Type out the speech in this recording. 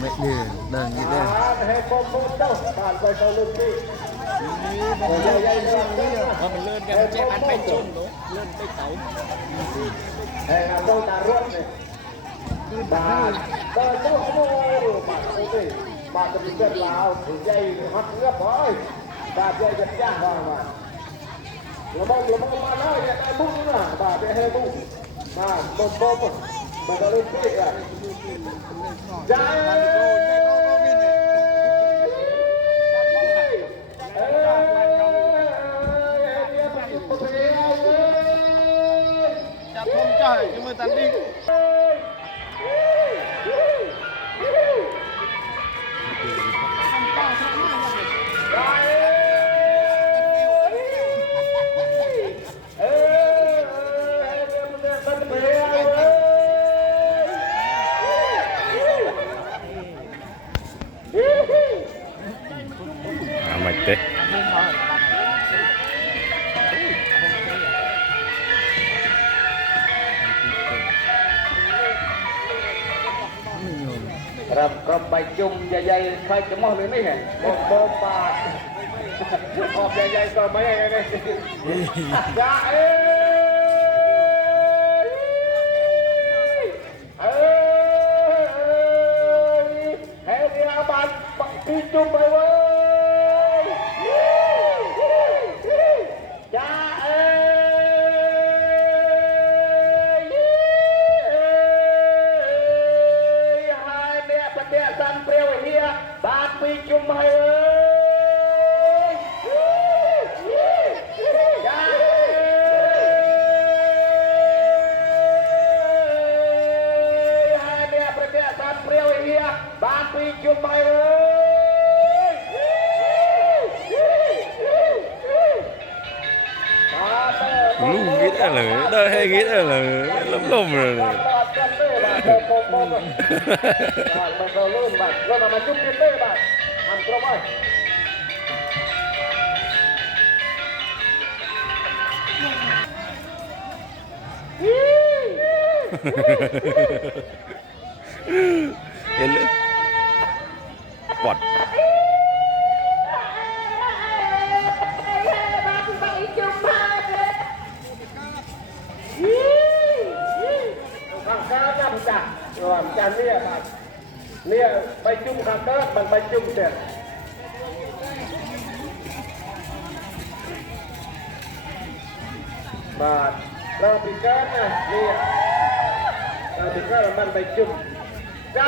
ไม่ดื้อเดินนี่เด้อให้โคโค่เจ้าผ่านไปเขาลุ่มที่ใหญ่ๆเรื่องนี้พอมันเลื่อนกันเจ๊อันไปจุ่มเนาะเลื่อนไปเขาให้งานต้องตาร่วมเลยบาทก็ต้องโม่บาทโอ้ยบาทจะมีเกิดลาวถึงใหญ่ฮักเงือบบ่อยบาทใหญ่จะย่างว่ามาเราบอกมาแล้วเนี่ยไอ้บุ้งนะบาทไอ้บุ้งมาบ่บ่มันก็เล่นเป๊ะอ่ะใหญ่จับผมจ่ายจะมือตันดิ้งมาเตะรับก็ใบจุ่มใหญ่ๆใครจะมองเลยไม่เห็นโบปากออกใหญ่ๆก็ไม่ใหญ่เลยจ้าเอ้เฮ้ยเดียบันพี่จุ่มไปเว้ยจ้าเอ้เดียสันเปรี้ยวเฮียบาดปีจุ่มให้เอ้ยจ้าให้เดียประเดียสันเปรี้ยวเฮียบาดปีจุ่มให้เอ้ยลูกงี้ได้เลยได้ให้งี้ได้เลยล้มๆเลย มันก็ลื่นบ้างแล้วมันจุ๊บจิ๊บเต้บ้างทำกระไว้เห็นเลยปอดข้างก้าวย่ำจักรวมจันเนี่ยครับเนี่ยไปจุ่มข้างก้าวมันไปจุ่มเสร็จบาทเราปิดก้าวนะเนี่ยเราปิดก้าวมันไปจุ่มใจ